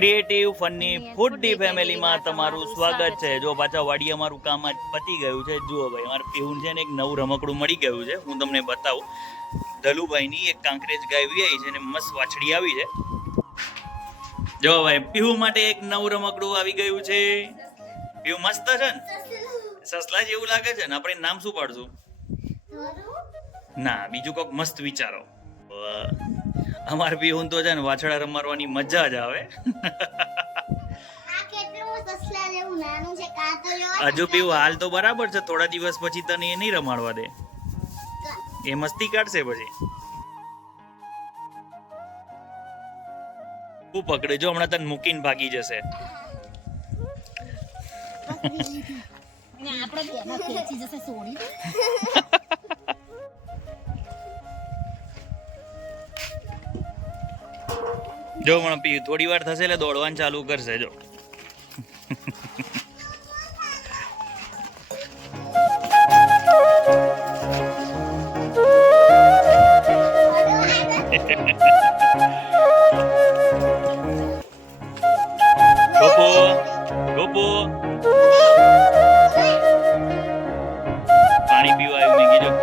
Creative funny ફૂડી ફેમિલીમાં તમારું સ્વાગત છે। જો પાછા વાડી અમારું કામ આજ પતી ગયું છે। જુઓ ભાઈ, અમારે પીવું છે ને એક નવું રમકડું મળી ગયું છે। હું તમને બતાવું। ધલુભાઈની એક કાંકરેજ ગાય આવી છે ને મસ્ત વાછડી આવી છે। જો ભાઈ, પીવું માટે એક નવું રમકડું આવી ગયું છે। પીવું મસ્ત છે ને, સસલા જેવું લાગે છે ને। આપણે નામ શું પાડશું? ના, બીજું કોક મસ્ત વિચારો। અમારે પીવું તો છે ને વાછડા રમાડવાની મજા જ આવે। હજુ પીવું હાલ તો બરાબર છે, થોડા દિવસ પછી તને એ નહીં રમાડવા દે, એ મસ્તી કાઢશે પછી। તું પકડે જો, હમણાં તને મૂકીને ભાગી જશે। જો હમણાં પી થોડી વાર થશે એટલે દોડવાનું ચાલુ કરશે। જો ગોપુ ગોપુ પાણી પીવા આવ્યું મેં કીધું।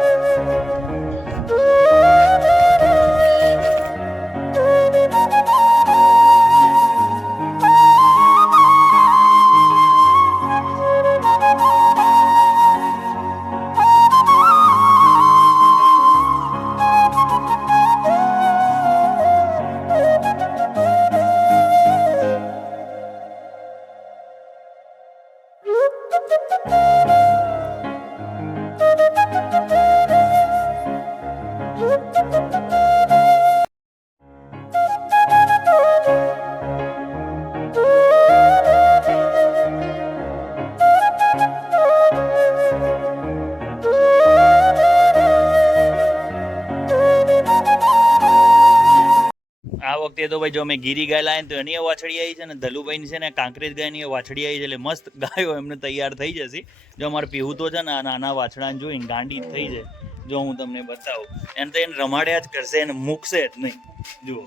આ વખતે તો ભાઈ જો અમે ગીરી ગાય લાવીને તો એની વાછડી આવી છે ને ધલુભાઈની છે ને કાંકરેજ ગાયની વાછડી આવી છે, એટલે મસ્ત ગાયો એમને તૈયાર થઈ જશે। જો અમારે પીવું તો છે ને આ નાના વાછડાને જોઈને ગાંડી થઈ જાય। જો હું તમને બતાવું, એને તો એને રમાડ્યા જ કરશે, એને મૂકશે જ નહીં। જુઓ,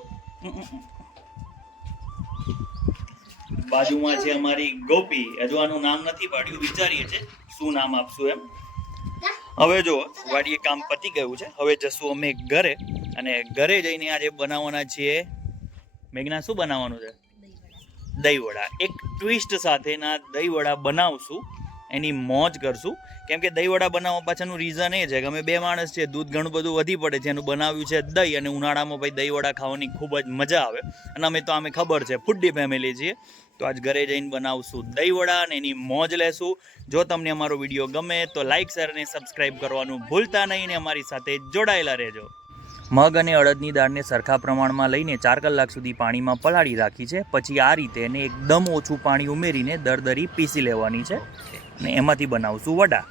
બાજુમાં છે અમારી ગોપી, હજુ આનું નામ નથી પાડ્યું, વિચારીએ છે શું નામ આપશું એમ। હવે જો વાડીએ કામ પતી ગયું છે, હવે જશું અમે ઘરે, અને ઘરે જઈને આજે બનાવવાના છીએ મેઘના। શું બનાવવાનું છે? દહીંવડા। એક ટ્વિસ્ટ સાથેના દહીંવડા બનાવશું, એની મોજ કરશું। કેમ કે દહીંવડા બનાવવા પાછળનું રીઝન એ છે કે અમે બે માણસ છે, દૂધ ઘણું બધું વધી પડે છે, એનું બનાવ્યું છે દહીં, અને ઉનાળામાં ભાઈ દહીંવડા ખાવાની ખૂબ જ મજા આવે, અને અમે તો આમે ખબર છે ફૂડી ફેમિલી છીએ, તો આજ ઘરે જઈને બનાવશું દહીંવડા અને એની મોજ લેશું। જો તમને અમારો વિડીયો ગમે તો લાઇક, શેર અને સબસ્ક્રાઇબ કરવાનું ભૂલતા નહીં, ને અમારી સાથે જોડાયેલા રહેજો। મગ અને અડદની દાળને સરખા પ્રમાણમાં લઈને 4 કલાક સુધી પાણીમાં પલાળી રાખી છે। પછી આ રીતે એને એકદમ ઓછું પાણી ઉમેરીને દરદરી પીસી લેવાની છે, અને એમાંથી બનાવશું વડા।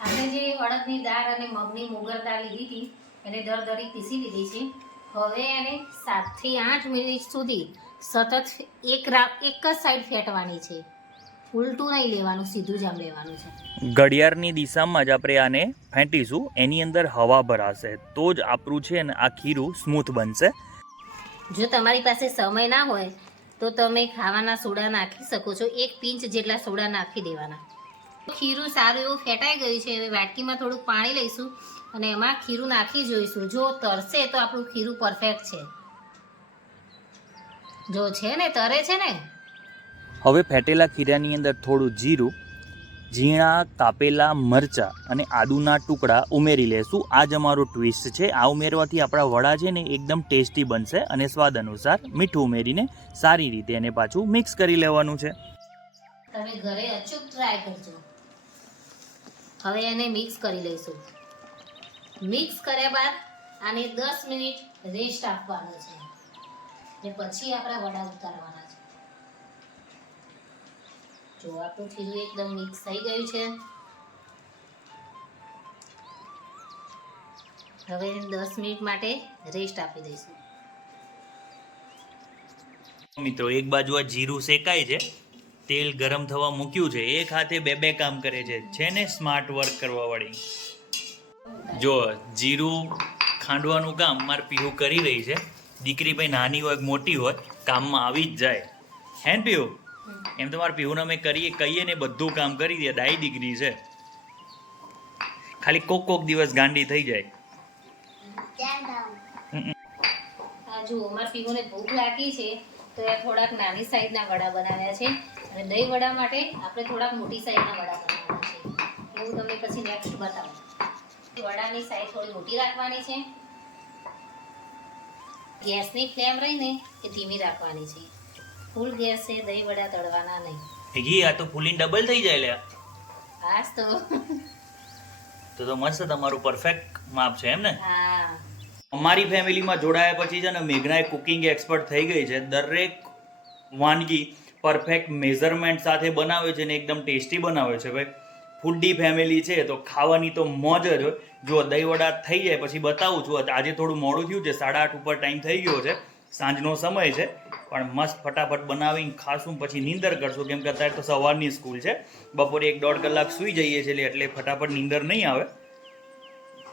આપણે જે અડદની દાળ અને મગની મુગર દાળ લીધી હતી એને દરદરી પીસી લીધી છે। હવે એને 7 થી 8 મિનિટ સુધી સતત એક જ સાઈડ ફેટવાની છે, ઉલટું નહીં લેવાનું, સીધું જ આમ લેવાનું છે। ઘડિયાળની દિશામાં જ આપણે આને ફેંટીશું, એની અંદર હવા ભરાશે તો જ આપણું છે ને આ ખીરું સ્મૂથ બનશે। જો તમારી પાસે સમય ના હોય તો તમે ખાવાના સોડા નાખી શકો છો, 1 પિંચ જેટલા સોડા નાખી દેવાના। ખીરું સારું એવું ફેટાઈ ગયું છે, હવે વાટકીમાં થોડુંક પાણી લઈશું અને એમાં ખીરું નાખી જોઈશું। જો તરશે તો આપણું ખીરું પરફેક્ટ છે। જો છે ને, તરે છે ને। હવે ફેટેલા ખીરાની અંદર થોડું જીરું, ઝીણા કાપેલા મરચાં અને આદુના ટુકડા ઉમેરી લેશું। આ જ અમારો ટ્વિસ્ટ છે, આ ઉમેરવાથી આપણા વડા છે ને એકદમ ટેસ્ટી બનશે, અને સ્વાદ અનુસાર મીઠું ઉમેરીને સારી રીતે એને પાછું મિક્સ કરી લેવાનું છે। તમે ઘરે અચૂક ટ્રાય કરજો। હવે એને મિક્સ કરી લઈશું। મિક્સ કર્યા બાદ આને 10 મિનિટ રેસ્ટ આપવાનો છે, ને પછી આપણા વડા ઉતારવાના છે। જો આપણું ખીરું એકદમ મિક્સ થઈ ગયું છે, હવે 10 મિનિટ માટે રેસ્ટ આપી દઈશું। મિત્રો, એક બાજુ આ જીરું શેકાય છે, તેલ ગરમ થવા મૂક્યું છે, એક હાથે બે કામ કરે છે ને સ્માર્ટ વર્ક કરવા વાળી। જો જીરું ખાંડવાનું કામ મારી પીહુ કરી રહી છે। દીકરી ભાઈ નાની હોય મોટી હોય કામમાં આવી જ જાય, હે ને પીવું? એમ તો મારા પીવું અમે કહીએ ને બધું કામ કરી દે, ડાઈ દીકરી છે. ખાલી કોક દિવસ ગાંડી થઈ જાય. આ જુઓ મારા પીવુંને ભૂખ લાગી છે તો એ થોડાક નાની સાઈઝના વડા બનાવ્યા છે અને દહીં વડા માટે આપણે થોડાક મોટી સાઈઝના વડા બનાવવાના છે. એવું તમને પછી નેક્સ્ટ બતાવું. વડાની સાઈઝ થોડી મોટી રાખવાની છે. ગેસની ફ્લેમ રહીને એ ધીમી રાખવાની છે. ફૂલ ગેસે દહીં વડા તળવાના નહીં. ઘી આ તો ફૂલીને ડબલ થઈ જાય લે. હાસ તો મસ્ત તમારું પરફેક્ટ માપ છે એમ ને? હા. અમારી ફેમિલીમાં જોડાયા પછી છે ને મેઘના કુકિંગ એક્સપર્ટ થઈ ગઈ છે. દરેક વાનગી પરફેક્ટ મેઝરમેન્ટ સાથે બનાવે છે ને એકદમ ટેસ્ટી બનાવે છે. ભાઈ ફૂડી ફેમિલી છે તો ખાવાની તો મોજ જ હોય. જો દહીં વડા થઈ જાય પછી બતાવું છું. આજે થોડું મોડું થયું છે, 8:30 ઉપર ટાઈમ થઈ ગયો છે, સાંજનો સમય છે, પણ મસ્ત ફટાફટ બનાવીને ખાશું પછી નીંદર કરશું. કેમ કે અત્યારે તો સવારની સ્કૂલ છે. બપોરે 1-1.5 કલાક સૂઈ જઈએ છીએ એટલે ફટાફટ નીંદર નહીં આવે.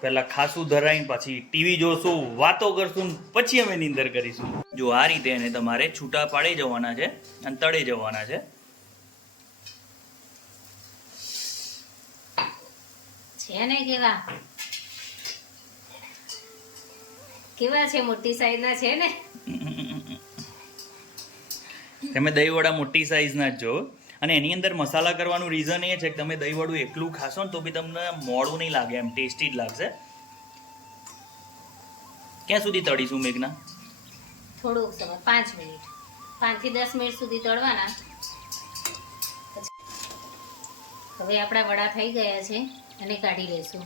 પહેલાં ખાસું ધરાઈને પછી ટીવી જોશું, વાતો કરશું, પછી અમે નીંદર કરીશું. જો આ રીતે એને તમારે છૂટા પાડી જવાના છે અને તળે જવાના છે. છે ને કેવા છે? મોટી સાઈઝના છે ને? તમે દહીંવડા મોટી સાઈઝના જ જો. અને એની અંદર મસાલા કરવાનું રીઝન એ છે કે તમે દહીંવડું એકલું ખાશો ને તો બી તમને મોડું નહીં લાગે, એમ ટેસ્ટી જ લાગશે. ક્યાં સુધી તળીશું મેઘના? થોડુંક સમય, 5 મિનિટ, 5 થી 10 મિનિટ સુધી તળવાના. હવે આપણા વડા થઈ ગયા છે અને કાઢી લઈશું.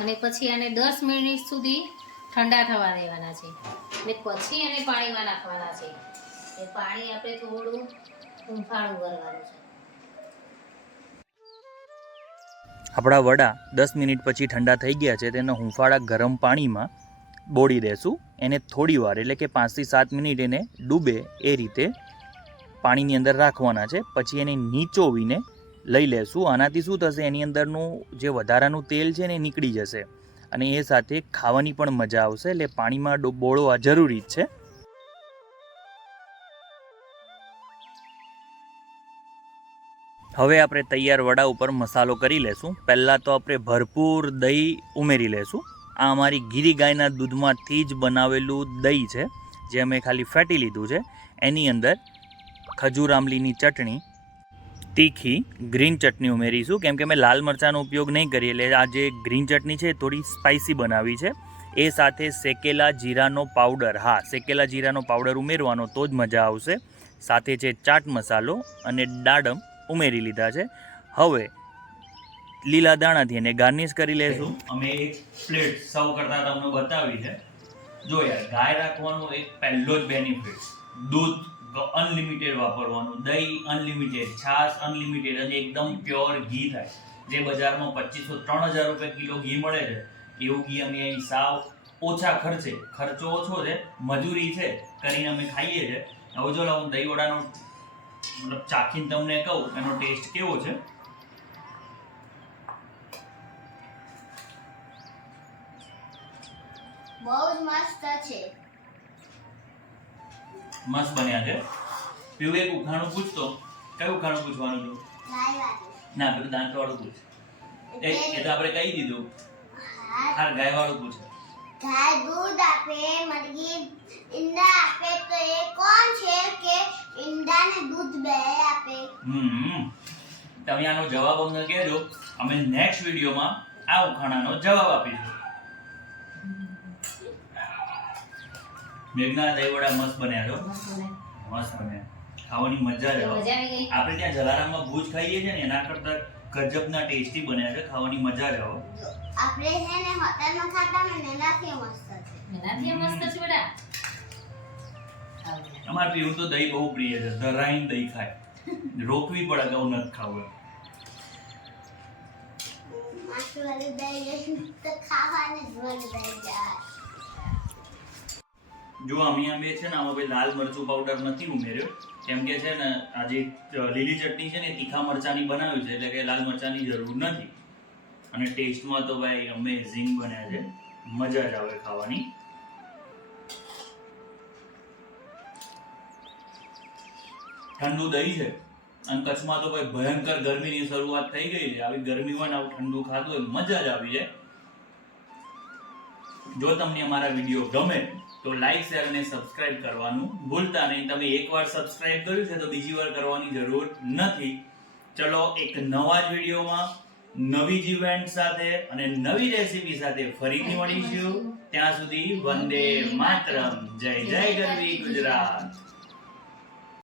અને પછી આને 10 મિનિટ સુધી ઠંડા થવા દેવાના છે અને પછી એને પાણીમાં નાખવાના છે. એ પાણી આપણે થોડું હૂંફાળું કરવાનું છે. આપણા વડા 10 મિનિટ પછી ઠંડા થઈ ગયા છે. તેને હૂંફાળા ગરમ પાણીમાં બોળી દેશું. એને થોડી વાર એટલે કે 5 થી 7 મિનિટ એને ડૂબે એ રીતે પાણીની અંદર રાખવાના છે. પછી એને નીચોવીને લઈ લેશું. આનાથી શું થશે, એની અંદરનું જે વધારાનું તેલ છે ને એ નીકળી જશે અને એ સાથે ખાવાની પણ મજા આવશે. એટલે પાણીમાં બોળવા જરૂરી જ છે. હવે આપણે તૈયાર વડા ઉપર મસાલો કરી લેશું. પહેલાં તો આપણે ભરપૂર દહીં ઉમેરી લેશું. આ અમારી ગીરી ગાયના દૂધમાંથી જ બનાવેલું દહીં છે જે અમે ખાલી ફેટી લીધું છે. એની અંદર ખજૂર આંબલીની ચટણી, તીખી ગ્રીન ચટણી ઉમેરીશું. કેમ કે અમે લાલ મરચાંનો ઉપયોગ નહીં કરીએ એટલે આ જે ગ્રીન ચટણી છે થોડી સ્પાઇસી બનાવી છે. એ સાથે શેકેલા જીરાનો પાવડર, હા શેકેલા જીરાનો પાવડર ઉમેરવાનો તો જ મજા આવશે. સાથે છે ચાટ મસાલો અને દાડમ ઉમેરી લીધા છે. હવે લીલા દાણાથી એને ગાર્નિશ કરી લેશું. અમે એક પ્લેટ સર્વ કરતા તમને બતાવી છે. જો યાર, ગાય રાખવાનો એક પહેલો જ બેનિફિટ, દૂધ અનલિમિટેડ વાપરવાનું, દહીં અનલિમિટેડ, છાશ અનલિમિટેડ અને એકદમ પ્યોર ઘી થાય. જે બજારમાં 2500-3000 રૂપિયા કિલો ઘી મળે છે એવું ઘી અમે અહીં સાવ ઓછા ખર્ચે, ખર્ચો ઓછો છે, મજૂરી છે કરીને અમે ખાઈએ છીએ. હવે જો હું દહીં વડાનો મતલબ ચાખીને તમને કહું એનો ટેસ્ટ કેવો છે. બહુ જ મસ્ત છે. મસ્ત બન્યા છે. પીવું એક ઉખાણું પૂછતો. કયું ઉખાણું પૂછવાનું હતું? ના, પેલું દાંત વાળું પૂછ. એ તો આપણે કહી દીધું. હા, ગાય વાળું પૂછ. ગાય દૂધ આપે, મરઘી ઈંડા આપે, તો એ કોણ છે કે ઈંડાને દૂધ બે આપે? તમે આનો જવાબ અમને કહેજો. અમે નેક્સ્ટ વિડીયોમાં આ ઉખાણાનો જવાબ આપીશું. મેઘના દહીં વડા મસ્ત બન્યા છો. મસ્ત બન્યા, ખાવાની મજા જ આવે. આપણે ત્યાં જલારામમાં ભૂજ ખાઈએ છીએ ને એના કરતા ગજબના ટેસ્ટી બન્યા છે. ખાવાની મજા જ આવે. આપણે છે ને હોટલમાં ખાતા ને એનાથી મસ્ત છે. એનાથી મસ્ત છે વડા. અમારે પીવું તો દહીં બહુ પ્રિય છે. ધરાઈને દહીં ખાય, રોકવી પડે કે હું નથી ખાવું. માથું દહીં તો ખાવાને જ મન થઈ જાય. જો અમે બે છે ને આમાં ભાઈ લાલ મરચું પાવડર નથી ઉમેર્યો. કેમ કે છે ને આ જે લીલી ચટણી છે ને તીખા મરચાંની બનાવી છે એટલે કે લાલ મરચાંની જરૂર નથી. અને ટેસ્ટમાં તો ભાઈ અમેઝિંગ બન્યા છે. મજા જ આવે ખાવાની. ઠંડુ દહીં છે અને કચ્છમાં તો ભાઈ ભયંકર ગરમીની શરૂઆત થઈ ગઈ છે. આવી ગરમી હોય ને આવું ઠંડુ ખાધું હોય મજા જ આવી જાય. જો તમને અમારા વિડીયો ગમે તો લાઈક શેર અને સબસ્ક્રાઇબ કરવાનું ભૂલતા નહીં. તમે એકવાર સબસ્ક્રાઇબ કર્યું છે તો બીજી વાર કરવાની જરૂર નથી. ચલો એક નવા જ વિડીયોમાં નવી જ ઇવેન્ટ સાથે અને નવી રેસીપી સાથે ફરીથી મળીશું. ત્યાં સુધી વંદે માતરમ. જય જય ગરવી ગુજરાત.